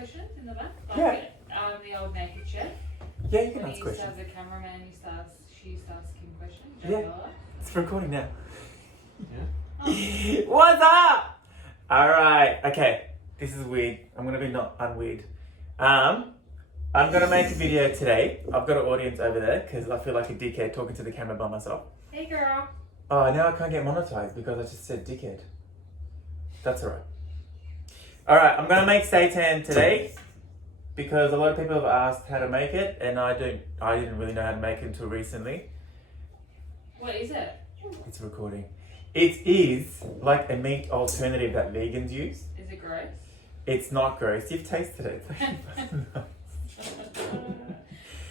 questions in the back? Yeah. The old naked chef. Yeah, you can When ask he used to questions. have the cameraman, she used to ask him questions. Yeah. It's recording now. Yeah. What's up? Alright, okay. This is weird. I'm gonna be not unweird. I'm gonna make a video today. I've got an audience over there because I feel like a dickhead talking to the camera by myself. Hey girl. Oh, now I can't get monetized because I just said dickhead. That's alright. Alright, I'm gonna make seitan today because a lot of people have asked how to make it and I didn't really know how to make it until recently. What is it? It's recording. It is like a meat alternative that vegans use. Is it gross? It's not gross. You've tasted it. It's actually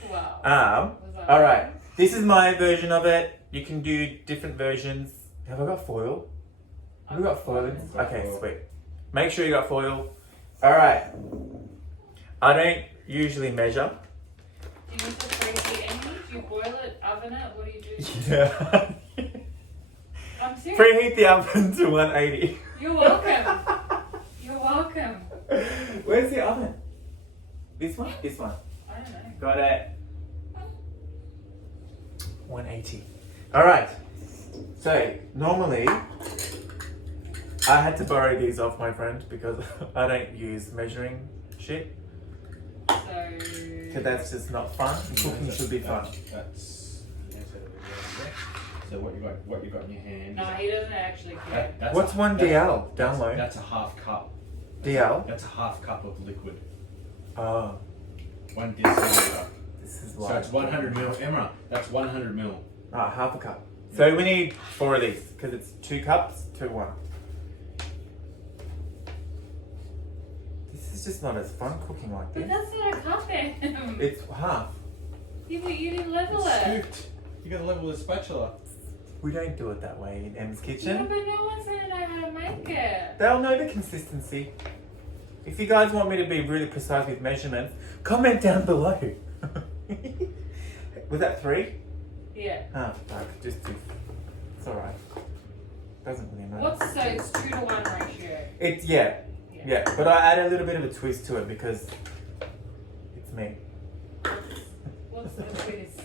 Wow. Alright. This is my version of it. You can do different versions. Have I got foil? Have we got foil? Okay, sweet. Make sure you got foil. Alright. I don't usually measure. Do you use the preheat any? Do you boil it, oven it? What do you do? Yeah. I'm serious. Preheat the oven to 180. You're welcome. You're welcome. Where's the oven? This one? This one. I don't know. Got it. 180. Alright. So, normally, I had to borrow these off my friend because I don't use measuring shit. So. Because that's just not fun. Cooking should be fun. So what you got in your hand? No, he doesn't actually care. What's one DL? Down low? That's a half cup. DL? That's a half cup of liquid. Oh. 1 deciliter. This is So like... it's 100 mil. Emma, that's 100 mil. Ah, half a cup. So we need 4 of these because it's 2 cups to 1. This is just not as fun cooking like But this. that's not a cup, Em. It's half. Yeah, but you didn't level It's it. scooped. You got to level the spatula. We don't do it that way in Em's Yeah, kitchen. but no one's gonna know how to make it. They'll know the consistency. If you guys want me to be really precise with measurements, comment down below. Was that 3? Yeah. Ah, I could just do. It's alright. Doesn't really matter. What's so it's 2 to 1 ratio? It's yeah. But I add a little bit of a twist to it because it's me. What's the twist?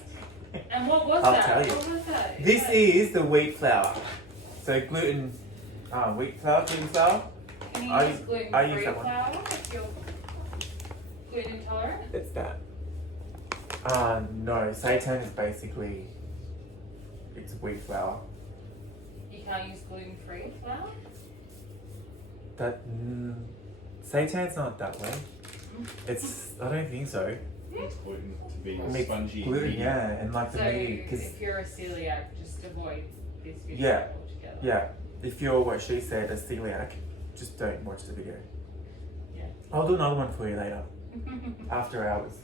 And what was I'll that? tell you. What was that? This is the wheat flour. So gluten, wheat flour, gluten flour. Can you I use use gluten-free that one. flour if you're gluten intolerant? It's that. No, seitan is basically, it's wheat flour. You can't use gluten-free flour? Seitan's not that way. It's, I don't think so. It's gluten to be Mixed spongy. gluten, yeah, and like the So meat, because if you're a celiac, just avoid this video Yeah. altogether. yeah, if you're what she said, a celiac, just don't watch the video. Yeah. I'll do another one for you later, after hours.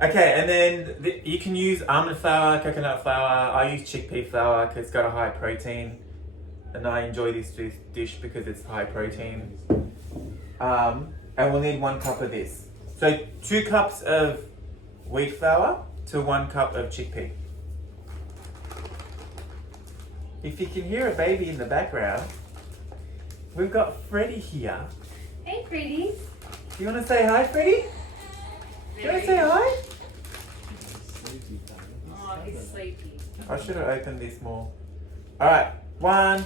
Okay, and then you can use almond flour, coconut flour. I use chickpea flour because it's got a high protein, and I enjoy this dish because it's high protein. And we'll need 1 cup of this. So 2 cups of wheat flour to 1 cup of chickpea. If you can hear a baby in the background, we've got Freddie here. Hey, pretties. Do you want to say hi, Freddie? Do you want to say hi? Oh, he's sleepy. I should have opened this more. Alright, 1.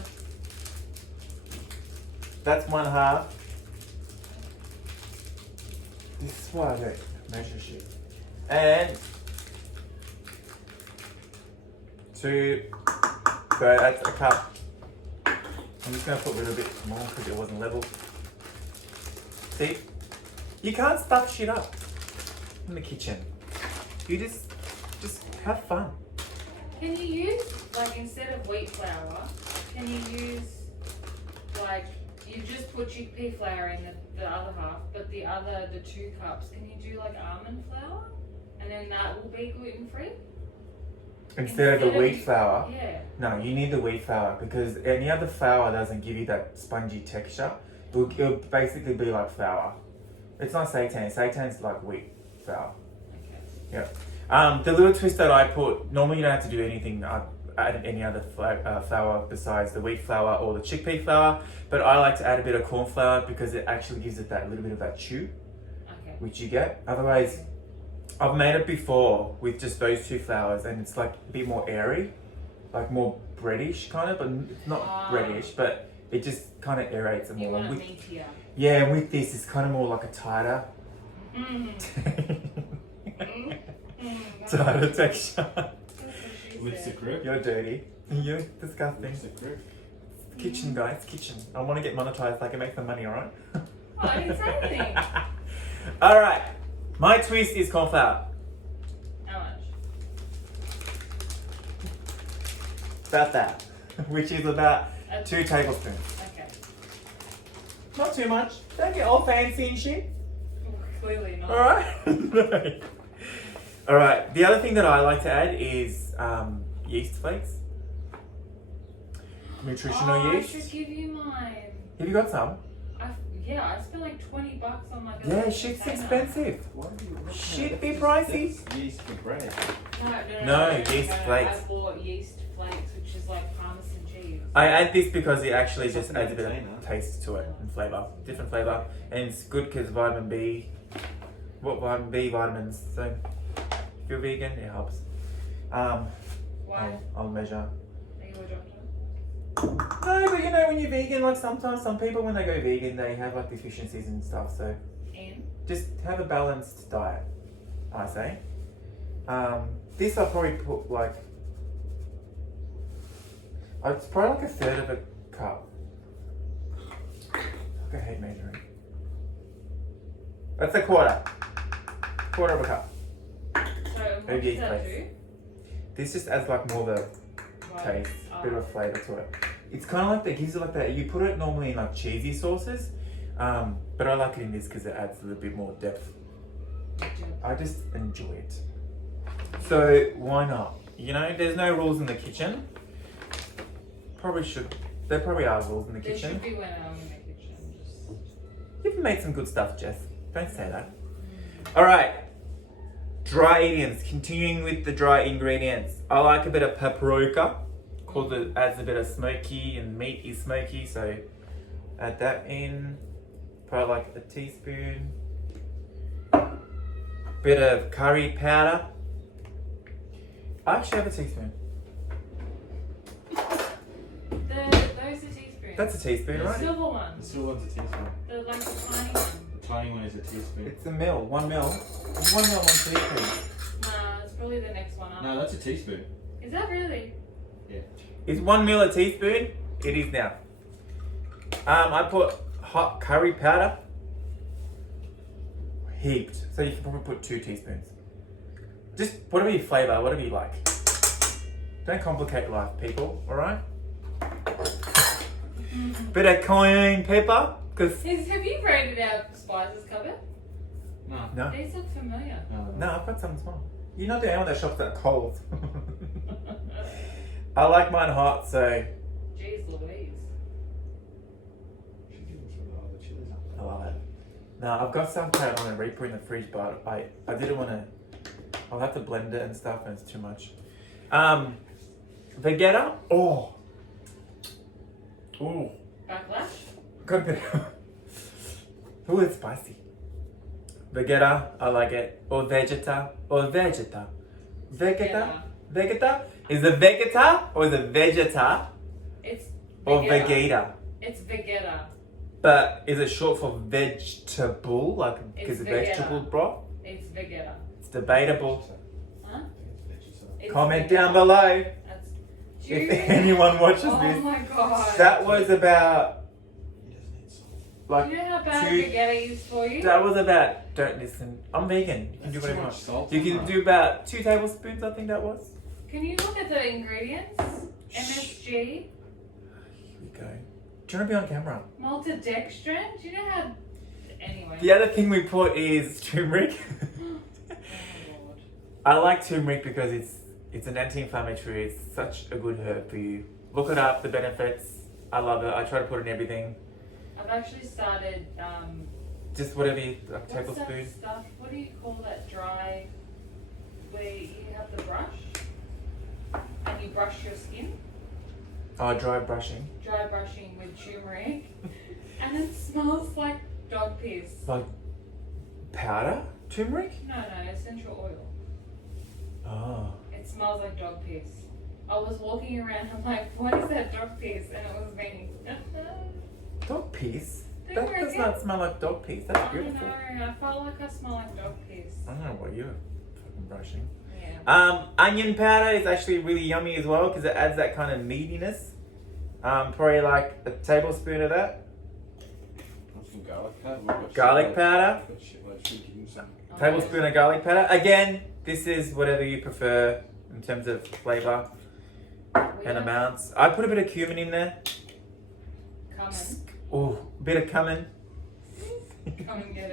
That's 1/2. This is why I don't measure shit. And 2. So that's a cup. I'm just going to put a little bit more because it wasn't level. See? You can't stuff shit up in the kitchen. You just have fun. Can you use, like, instead of wheat flour, can you use, like, you just put chickpea flour in the other half, but the 2 cups, can you do, like, almond flour? And then that will be gluten-free? Instead of the wheat flour. Yeah. No, you need the wheat flour because any other flour doesn't give you that spongy texture. It'll basically be like flour. It's not seitan. Seitan's like wheat flour. Okay. Yeah. The little twist that I put, normally you don't have to do anything add any other flour besides the wheat flour or the chickpea flour, but I like to add a bit of corn flour because it actually gives it that little bit of that chew, Okay. which you get. Otherwise, I've made it before with just those two flours and it's like a bit more airy, like more breadish kind of, but it's not breadish, but it just kind of aerates it You more. want it With, meatier. yeah, with this, it's kind of more like a tighter, tighter texture. Lips are crook. You're dirty. You're disgusting. Lips are crook. Kitchen, guys, kitchen. I want to get monetized. I can make some money, alright? Oh, I didn't say anything. Alright, my twist is corn flour. How much? About that. Which is about 2 tablespoons. Okay. Not too much. Don't get all fancy and shit. Clearly not. Alright? No. Alright, the other thing that I like to add is yeast flakes. Nutritional yeast. I should give you mine. Have you got some? I spent like $20 on like a Yeah, little shit's container. expensive. Why do you reckon Shit that? be pricey. That's yeast for bread. No, yeast flakes. I bought yeast flakes, which is like Parmesan cheese. I add this because it actually It's just like adds a bit of container. taste to it and flavour, different flavour, and it's good because vitamin B. What vitamin B vitamins? So if you're vegan, it helps. Why? I'll measure. Are you a doctor? No, but you know when you're vegan, like sometimes some people when they go vegan, they have like deficiencies and stuff. So And? just have a balanced diet, I say. This I'll probably put like. It's probably like a third of a cup. I hate measuring. That's a quarter. Quarter of a cup. So what Maybe does that flakes. do? This just adds like more the Right. taste, bit of flavour to it. It's kind of like that, gives it like that. You put it normally in like cheesy sauces, but I like it in this because it adds a little bit more depth. I just enjoy it. So why not? You know, there's no rules in the kitchen. Probably should. There probably are rules in the There kitchen. should be when I'm in the kitchen. Just... You've made some good stuff, Jess. Don't say that. All right. Dry ingredients. Continuing with the dry ingredients. I like a bit of paprika. Cause it adds a bit of smoky, and meat is smoky, so add that in. Probably like a teaspoon. Bit of curry powder. I actually have a teaspoon. Those are teaspoons. That's a teaspoon, the right? silver The ones. silver one's a teaspoon. The like the tiny one. The tiny one is a teaspoon. It's a mil, 1 mil. It's 1 mil, 1 teaspoon. Nah, it's probably the next one up. No, that's a teaspoon. Is that really? Is 1 mil a teaspoon? It is now. I put hot curry powder. Heaped. So you can probably put 2 teaspoons. Just whatever your flavour, whatever you like. Don't complicate life, people, alright? Bit of cayenne pepper, because... Have you rated our spices cupboard? No. No, These look familiar. no, I've got some as well. You're not the only one that shops at Coles. I like mine hot, so Jeez Louise. Should give them some of the other chilies. I love it. No, I've got some that I want to re-put in the fridge, but I didn't want to. I'll have to blend it and stuff, and it's too much. Vegeta. Oh. Ooh. Backlash? Got a bit. Ooh, it's spicy. Vegeta, I like it. Or Vegeta. Or Vegeta. Vegeta. Vegeta? Is it Vegeta or is it Vegeta It's or Vegeta. Vegeta? It's Vegeta. But is it short for vegetable? Like, It's is it Vegeta. vegetable broth? It's Vegeta. It's debatable. Huh? It's Comment Vegeta. down below That's... if anyone watches Oh this. my god. That was about He doesn't need salt. like Do you know how bad two- Vegeta is for you? that was about. Don't listen. I'm vegan. You can do That's whatever too you much want. salt. You can do about 2 tablespoons. I think that was. Can you look at the ingredients? MSG, Here we go. Do you want to be on camera? maltodextrin. Do you know how? Anyway. The other thing we put is turmeric. Oh my lord. I like turmeric because it's an anti-inflammatory. It's such a good herb for you. Look it up, the benefits. I love it. I try to put it in everything. I've actually started. Just whatever you like, What's tablespoon. that stuff? What do you call that dry? Where you have the brush and when you brush your skin, Oh, dry brushing. dry brushing with turmeric, and it smells like dog piss. Like powder? Turmeric? No, essential oil. Oh. It smells like dog piss. I was walking around, I'm like, what is that dog piss? And it was me. Dog piss? Don't That you does reckon? not smell like dog piss. That's I beautiful. know, I felt like I smell like dog piss. I don't know what you're fucking brushing. Yeah. Onion powder is actually really yummy as well because it adds that kind of meatiness. Probably like a tablespoon of that. Some garlic powder. We've got Garlic shitloads- powder. we've got shitloads shrinking some. Tablespoon of garlic powder. Again, this is whatever you prefer in terms of flavour and amounts. I put a bit of cumin in there. Come Oh, a bit of cumin. and, come and get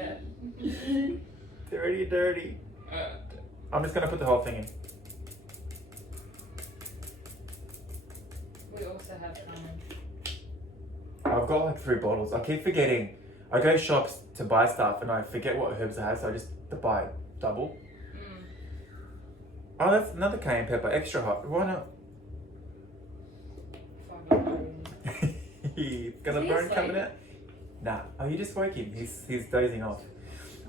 it. Dirty. I'm just gonna put the whole thing in. We also have cumin. I've got like 3 bottles. I keep forgetting. I go shops to buy stuff and I forget what herbs I have, so I just buy double. Mm. Oh, that's another cayenne pepper, extra hot. Why not? He's got a Is he burn asleep? coming out. Nah. Oh, you just woke him. He's dozing off.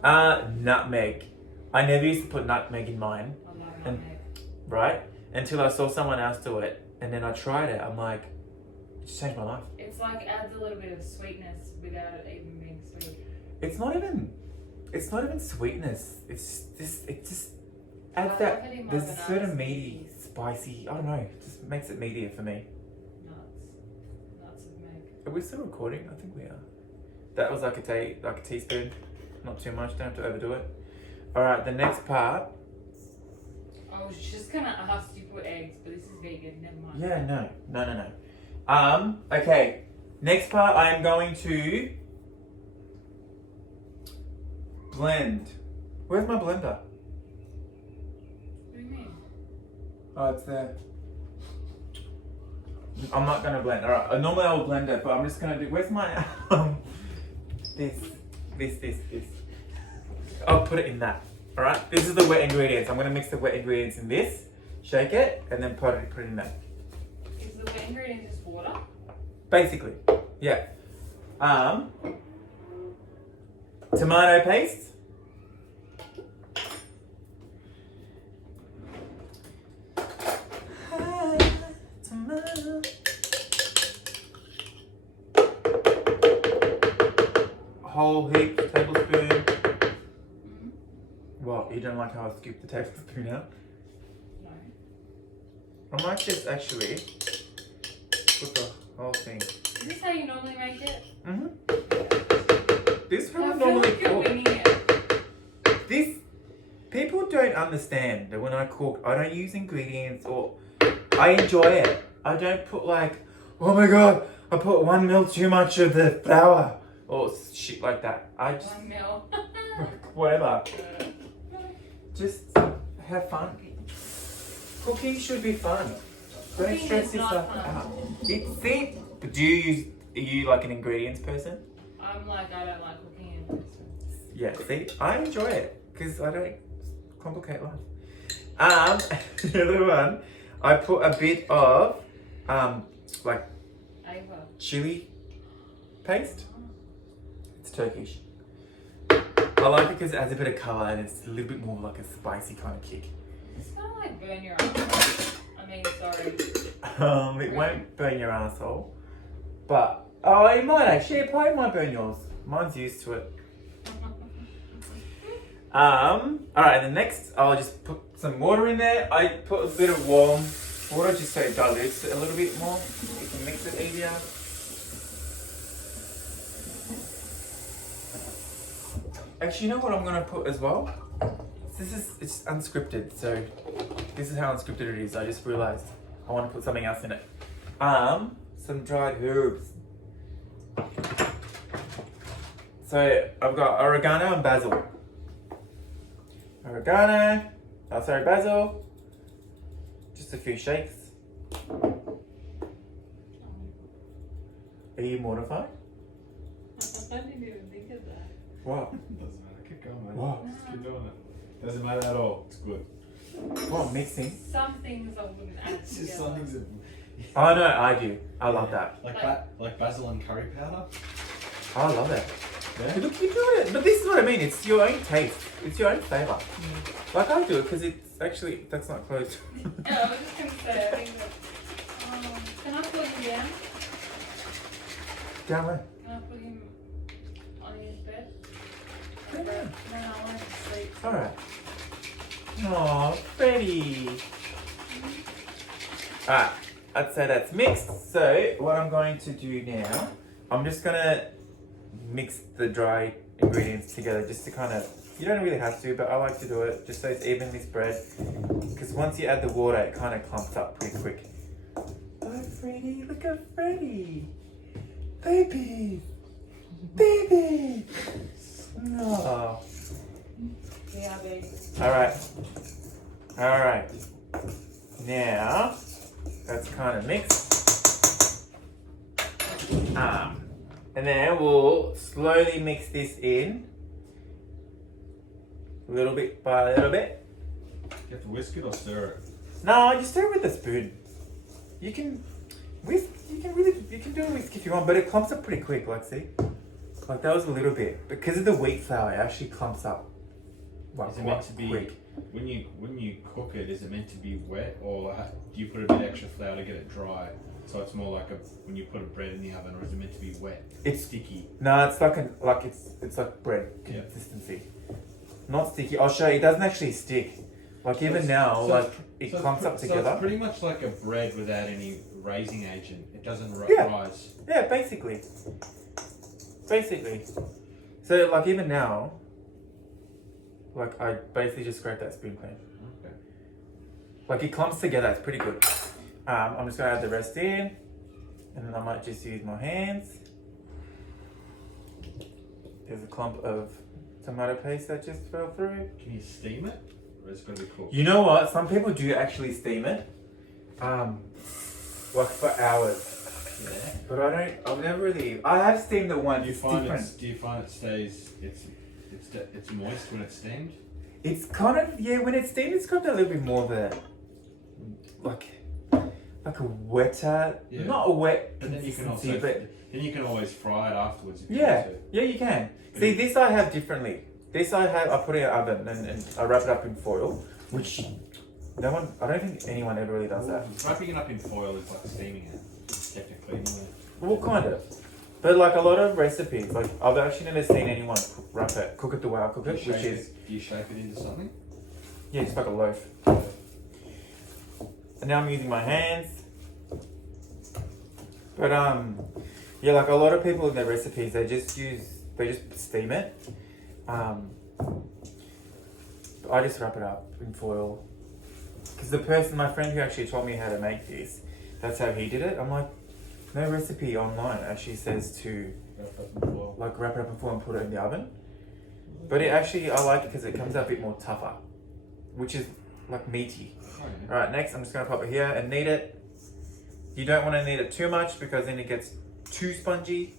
Nutmeg. I never used to put nutmeg in mine, I love And- nutmeg. right? Until I saw someone else do it, and then I tried it. I'm like, it just changed my life. It's like adds a little bit of sweetness without it even being sweet. It's not even sweetness. It just adds I that. love it in my There's banana certain meaty, smoothies. spicy. I don't know. It just makes it meatier for me. Nuts of meg. Are we still recording? I think we are. That was like a teaspoon. Not too much. Don't have to overdo it. All right. The next part. I was just gonna ask you put eggs, but this is vegan. Never mind. Yeah. No. Okay. Next part. I am going to blend. Where's my blender? What do you mean? Oh, it's there. I'm not gonna blend. All right. Normally I will blend it, but I'm just gonna do. Where's my this. I'll put it in that. All right. This is the wet ingredients. I'm gonna mix the wet ingredients in this, shake it, and then put it in that. Is the wet ingredient just water? Basically, yeah. Tomato paste. Tomato. Whole heaped tablespoon. Mm-hmm. What? You don't like how I scooped the tablespoon out? No. I might just actually put the whole thing. Is this how you normally make it? Mm-hmm. This is how I I feel normally like you're cook. winging it. This, people don't understand that when I cook, I don't use ingredients or I enjoy it. I don't put like, oh my god, I put 1 mil too much of the flour or shit like that. I just, 1 mil. whatever. Just have fun. Cooking should be fun. Don't Cooking stress is not yourself fun. out. See, are you like an ingredients person? I'm like, I don't like cooking in person. Yeah, see, I enjoy it because I don't complicate life. The other one, I put a bit of like Ava. chili paste. It's Turkish. I like it because it adds a bit of colour and it's a little bit more like a spicy kind of kick. It's kind of like burn your ass. I mean, sorry. It won't burn your asshole, but it might actually. It probably might burn yours. Mine's used to it. Alright, and the next I'll just put some water in there. I put a bit of warm water just so it dilutes it a little bit more. You can mix it easier. Actually, you know what I'm gonna put as well? It's unscripted, so this is how unscripted it is. I just realized I want to put something else in it. Some dried herbs. So I've got oregano and basil. Basil. Just a few shakes. Are you mortified? I didn't even think of that. What? Doesn't matter. Keep going, man. What? Just keep doing it. Doesn't matter at all. It's good. What, mixing? Some things I wouldn't add It's just together. something's a, Oh no, I do. I love that. like basil and curry powder. I love it. Yeah. Look, you're doing it. But this is what I mean. It's your own taste. It's your own flavour. Like I do it because it's actually, that's not closed. Yeah, I was just going to say, I think that, can I put him down? Down where? Can I put him on his bed? Yeah. No, I want him to sleep. Alright. Aw, Freddie. Alright, I'd say that's mixed. So, what I'm going to do now, I'm just going to mix the dry ingredients together just to kind of, you don't really have to, but I like to do it just so it's evenly spread. Because once you add the water, it kind of clumps up pretty quick. Oh, Freddie, look at Freddie. Baby. Baby. Oh. Yeah, baby. Alright. Now, that's kind of mixed. And then we'll slowly mix this in. Little bit by little bit. You have to whisk it or stir it. No, just stir it with a spoon. You can whisk, you can do a whisk if you want, but it clumps up pretty quick, like see? Like that was a little bit. Because of the wheat flour, it actually clumps up. Like, Is it meant to be quick. when you cook it? Is it meant to be wet, or do you put a bit extra flour to get it dry? So it's more like when you put a bread in the oven, or is it meant to be wet? It's sticky. No, it's like it's like bread Yeah. consistency. Not sticky. I'll show you. It doesn't actually stick. Like even now, like it clumps up So together. it's pretty much like a bread without any raising agent. It doesn't Yeah. rise. Yeah, basically. So like even now, like I basically just scrape that spoon clean. Okay. Like it clumps together. It's pretty good. I'm just gonna add the rest in, and then I might just use my hands. There's a clump of tomato paste that just fell through. Can you steam it, or is it going to be cooked? You know what? Some people do actually steam it, like for hours. Yeah. But I don't. I've never really. I have steamed it once. Do you It's find different. do you find it stays? It's moist when it's steamed. It's kind of when it's steamed. It's got a little bit more of a like a wetter, Yeah. not a wet But then you can consistency, also but then you can always fry it afterwards. If you yeah, want to. yeah, you can. See, this I have differently. This I put it in an oven and I wrap it up in foil, which no one, I don't think anyone ever really does that. Wrapping it up in foil is like steaming it, technically. Well, kind of. But like a lot of recipes, like I've actually never seen anyone cook it the way I cook it, Do which is you shape it into something? yeah, just like a loaf. And now I'm using my hands. But yeah, like a lot of people in their recipes, they just steam it. I just wrap it up in foil. Because my friend who actually taught me how to make this, that's how he did it. I'm like, no recipe online actually says to like wrap it up in foil and put it in the oven. But it actually, I like it because it comes out a bit more tougher, which is like meaty. Alright, next I'm just going to pop it here and knead it. You don't want to knead it too much because then it gets too spongy,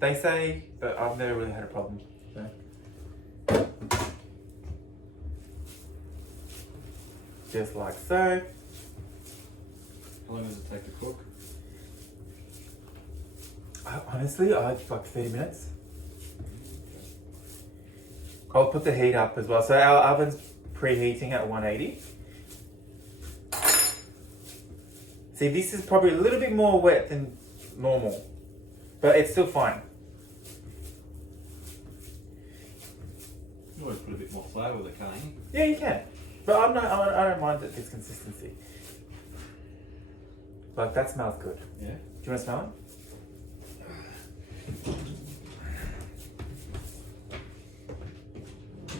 they say, but I've never really had a problem. So. Just like so. How long does it take to cook? Honestly, like 30 minutes. I'll put the heat up as well. So our oven's preheating at 180. See, this is probably a little bit more wet than normal, but it's still fine. You always put a bit more flour with it, can't you? Yeah, you can. But I don't mind this consistency. Like, that smells good. Yeah. Do you want to smell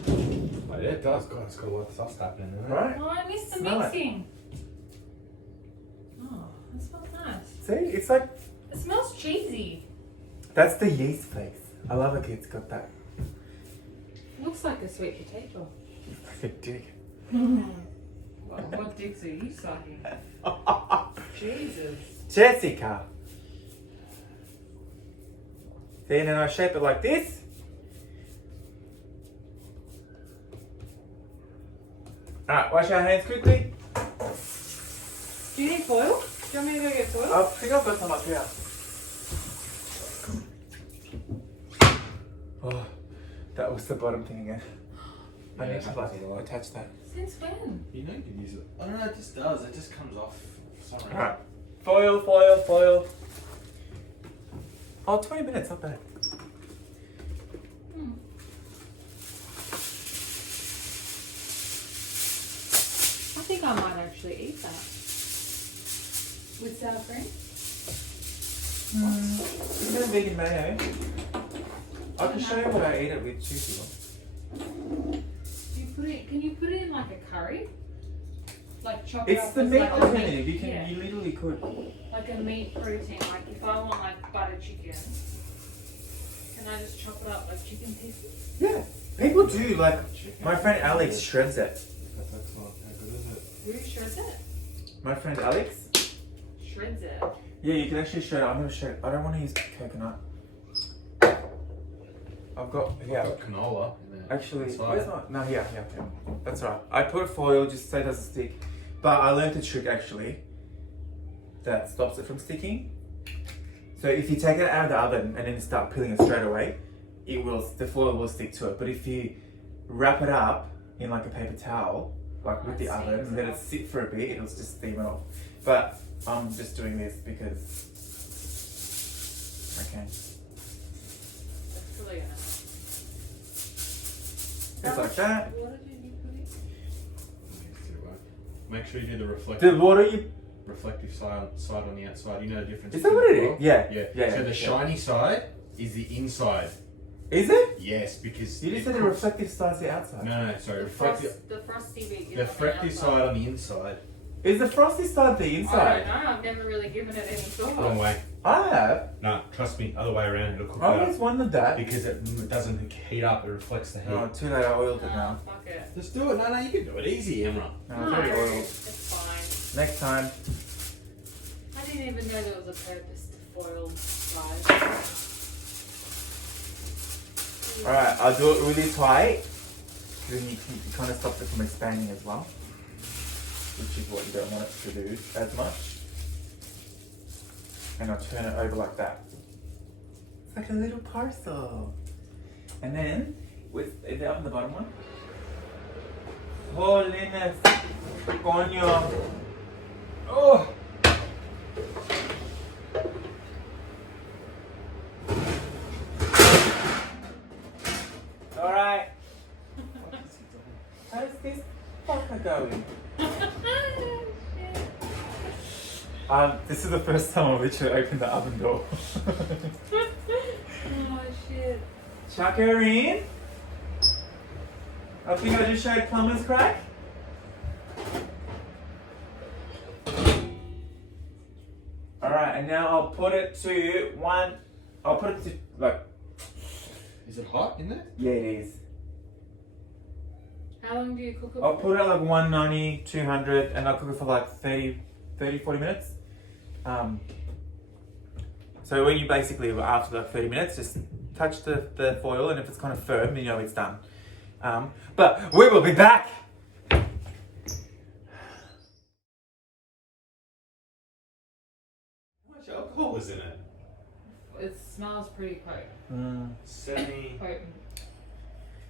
Oh, yeah, it does. God, it's got a lot of stuff happening in it? there. Right? Oh, I missed the Smell it. mixing. Oh, that smells nice. See, it's like, It smells cheesy. that's the yeast flakes. I love it, it's got that. Looks like a sweet potato. Like a dick. What dicks are you sucking? Jesus. Jessica. See, and then I shape it like this. Alright, wash our hands quickly. Do you need foil? Do you want me to go get foil? I think I've got some up here. Oh, that was the bottom thing again. I need to like attach that. Since when? You know you can use it. I don't know, it just does. It just comes off for some reason. Alright. Foil, foil, foil. Oh, 20 minutes, not bad. I think I might actually eat that. With sour cream? Is that vegan mayo? I can show you what I eat it with juicy one. Can you put it in like a curry? Like chop it It's up the as meat like a alternative. You can, yeah. you literally could. Like a meat protein. Like if I want like butter chicken, can I just chop it up like chicken pieces? Yeah, people do. Like Chicken. my friend Alex shreds it. But that's not how good is it? Who shreds it? My friend Alex. Shreds it. Yeah, you can actually shred it. I'm gonna shred it. I don't want to use coconut. I've got I've yeah. got canola in there. Actually, Inside. where's my? No, here. That's right. I put foil just so it doesn't stick. But I learned a trick actually that stops it from sticking. So if you take it out of the oven and then start peeling it straight away, the foil will stick to it. But if you wrap it up in like a paper towel, like with the oven, and let it sit for a bit, it'll just steam it off. But I'm just doing this because I can. That's really nice. Just like that. Water did you put in? Make sure you do the The water you. reflective side on the outside. You know the difference. Is that what it between is? the Yeah. Yeah. Yeah. So the yeah. shiny side is the inside. Is it? Yes, because You just it said the cooks- reflective side's the outside. No, sorry. The frosty bit is The on the reflective outside. side on the inside. Is the frosty side the I inside? don't know. I've never really given it any thought. Wrong way. I have. No, trust me. Other way around. It'll cook I better. always wondered that. Because it doesn't heat up. It reflects the heat. Oh, too late. I oiled it No, now. fuck it. Just do it. No, you can do it. Easy, Emra. No, No, it's already oiled. it's fine. Next time. I didn't even know there was a purpose to foil slides. Alright, I'll do it really tight. Then it kind of stops it from expanding as well. Which is what you don't want it to do as much. And I'll turn it over like that. It's like a little parcel. And then, is it up in the bottom one? Holiness. Coño. Oh! Alright. How's this fucker going? This is the first time I literally opened the oven door. Oh shit. Chuck her in. I think I just showed plumber's crack. Alright, and now I'll put it to like, Is it hot in there? yeah it is. How long do you cook it I'll for? put it at like 190, 200 and I'll cook it for like 30, 40 minutes. So when you basically, after like 30 minutes, just touch the foil and if it's kind of firm, then you know it's done. But we will be back. How much alcohol is in it? It smells pretty potent. 70.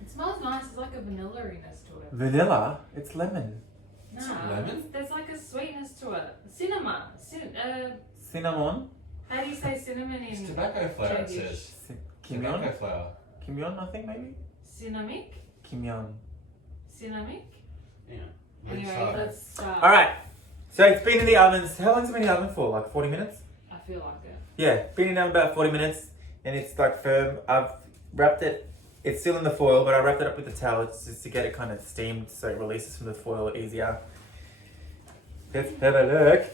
It smells nice. It's like a vanilla-iness to it. Vanilla? It's lemon. No, lemon? there's like a sweetness to it. Cinnamon. Cinnamon? How do you say cinnamon in It's tobacco flour, it Turkish? says. Kimyon? Tobacco flour. Kimyon, I think maybe? Cinnamic? Kimyon. Cinnamic? Yeah. Anyway, let's start. Alright, so it's been in the oven. How long's it been in the oven for? Like 40 minutes? I feel like it. Yeah, been in the oven about 40 minutes and it's like firm. I've wrapped it, it's still in the foil, but I wrapped it up with the towel just to get it kind of steamed so it releases from the foil easier. Let's have a look.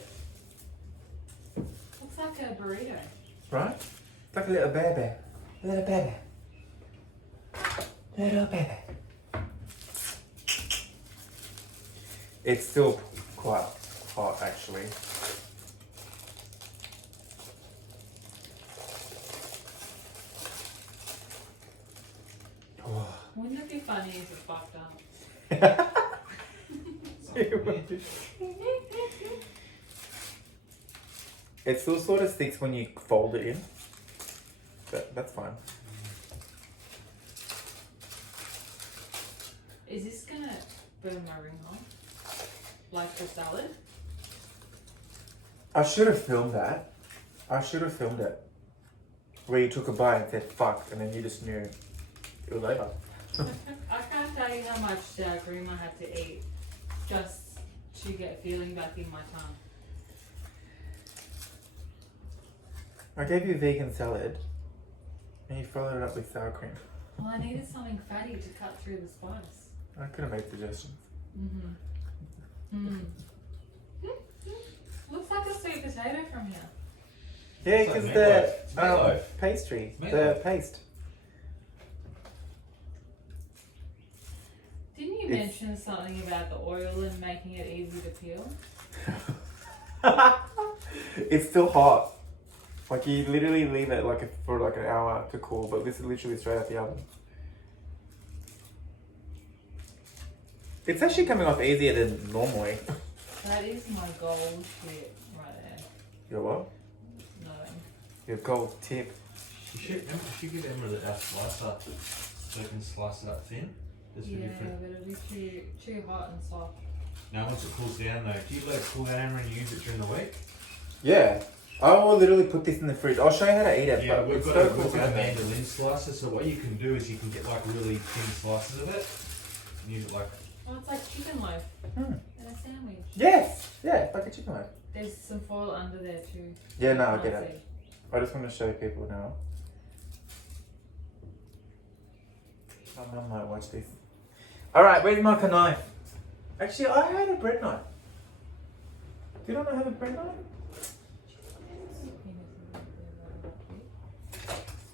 Looks like a burrito. Right? It's like a little baby. Little baby. Little baby. It's still quite hot actually. Wouldn't it be funny if it fucked up? something weird. It still sort of sticks when you fold it in, but that's fine. Is this gonna burn my ring off? Like the salad? I should have filmed that. I should have filmed it. Where you took a bite and said fuck, and then you just knew it was over. I can't tell you how much sour cream I had to eat just to get feeling back in my tongue. I gave you a vegan salad, and you followed it up with sour cream. Well, I needed something fatty to cut through the spice. I could have made suggestions. Looks like a sweet potato from here. Yeah, It's like because meatloaf. It's the meatloaf. pastry, It's the meatloaf. paste. Didn't you It's- mention something about the oil and making it easy to peel? It's still hot. Like you literally leave it for like an hour to cool, but this is literally straight out the oven. It's actually coming off easier than normally. That is my gold tip right there. Your what? No. Your gold tip. You should give Emma our slicer so you can slice it up thin. Just for Yeah, different. but it'll be too hot and soft. Now once it cools down though, do you let it cool down, Emma, and use it during the week? Yeah. I will literally put this in the fridge. I'll show you how to eat it. Yeah, but we've it's got so a cool to have it. mandolin slicer, so what you can do is you can get like really thin slices of it and use it like. Oh, it's like chicken loaf Mm. in a sandwich. Yes. Yeah, like a chicken loaf. There's some foil under there too. Yeah, no, I Can't get it. see. I just want to show people now. My mum might watch this. Alright, where's my knife? Actually, I had a bread knife. Did I not have a bread knife?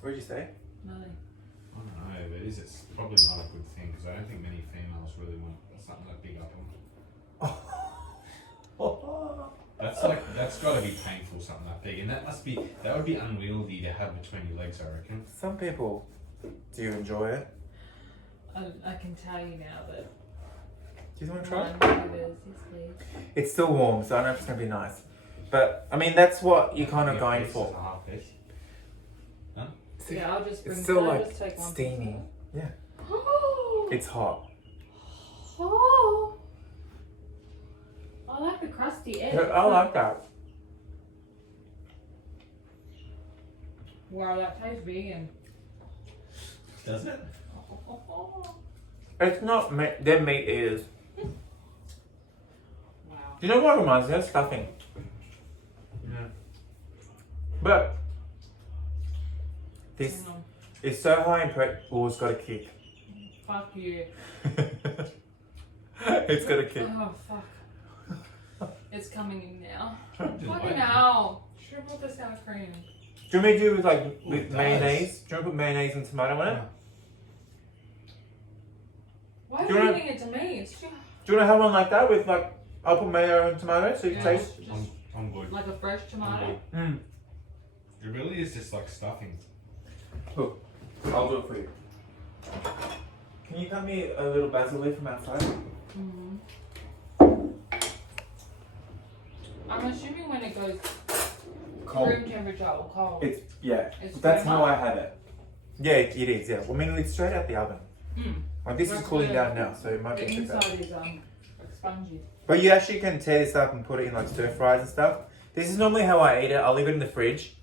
What did you say? No. I don't know, but it's probably not a good thing because I don't think many females really want something that big up on. That's got to be painful, something that big, and that would be unwieldy to have between your legs, I reckon. Some people do enjoy it. I can tell you now that. Do you want to try it? Yes, please. It's still warm, so I don't know if it's going to be nice. But, I mean, that's what you're kind of Yeah, going piece for. is a half piece. Yeah, I'll just bring. It's still can I like just take one steamy. Yeah. Oh. It's hot. Oh. I like the crusty edge. I like that. Wow, that tastes vegan. Does it? It's not meat. They're meat eaters. Wow. You know what reminds me of? Stuffing. Yeah. But this Hang on. is so high in protein. Oh, it's got a kick. Fuck you. It's got a kick. Oh, fuck. It's coming in now. Just Fucking wait. hell. Triple the sour cream. Do you want me to do it with Ooh, with it mayonnaise? does. Do you want to put mayonnaise and tomato on it? Yeah. Why are Do you you wanna- giving it to me? It's just Do you want to have one like that with I'll put mayo and tomato so you can Yeah. taste? I'm good. like a fresh I'm tomato. good. Mm. It really is just like stuffing. Look, I'll do it for you. Can you cut me a little basil leaf from outside? Mm-hmm. I'm assuming when it goes room temperature or cold. It's It's That's warm how up? I have it. Yeah, it is. Yeah. Well, I mean, it's straight out the oven. Mm. Like this is That's cooling the- down now, so it might The be too bad. inside is spongy. But you actually can tear this up and put it in like stir fries and stuff. This is normally how I eat it. I'll leave it in the fridge.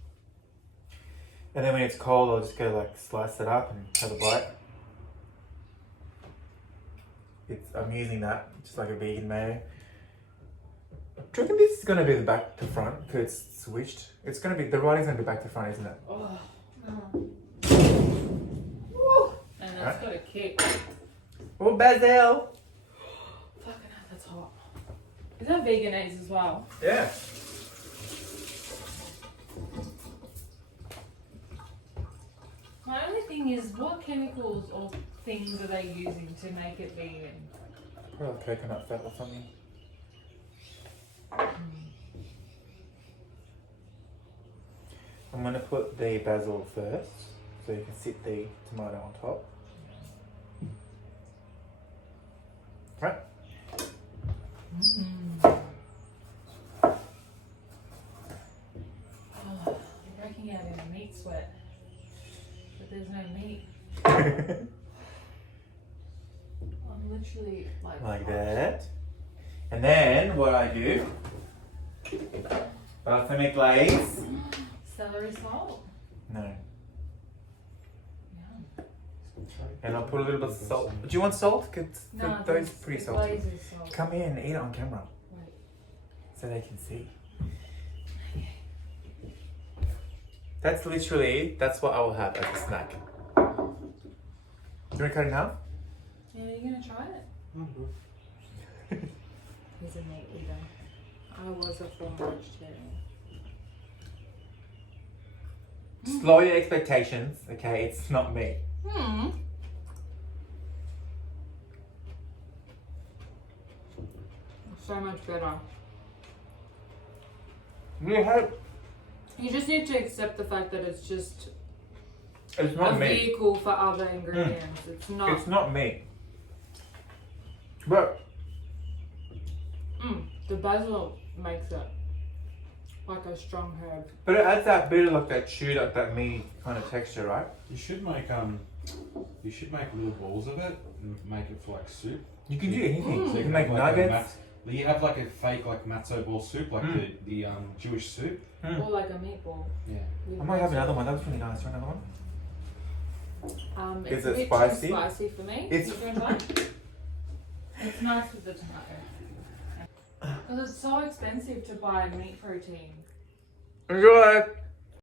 And then when it's cold, I'll just go like slice it up and have a bite. I'm using that, just like a vegan mayo. Do you reckon this is going to be the back to front? Because it's switched. It's going to be, the writing's going to be back to front, isn't it? Oh. Woo. And that's got a kick. Oh, basil! Fucking hell, that's hot. Is that vegan eggs as well? Yeah. My only thing is, what chemicals or things are they using to make it vegan? Probably coconut fat or something. I'm going to put the basil first, so you can sit the tomato on top. Right? I'm literally like that. And then what I do, balsamic glaze. Celery salt. No. Yum. And I'll put a little bit of salt. Do you want salt? Cause No, those pretty the salty. glaze is salt. Come here and eat it on camera. Wait. So they can see. That's literally, that's what I will have as a snack. You want to cut it in half? Yeah, are you gonna try it? He's a meat eater. I was a former vegetarian. Slow your expectations, okay? It's not me. So much better. You just need to accept the fact that it's just It's not a me. vehicle for other ingredients. It's not. It's not me. But The basil makes it like a strong herb. it adds that bit of like that chew, like that meat kind of texture, right? You should make little balls of it and make it for like soup. You can do anything. So You can make have like nuggets. you have like a fake like matzo ball soup, like the Jewish soup. Or like a meatball. Yeah. with I might have basil. another one. That was really nice. You want another one? It's Is a it bit spicy? too spicy for me. It's- You doing fine? It's nice with the tomato. Because it's so expensive to buy meat protein. Enjoy!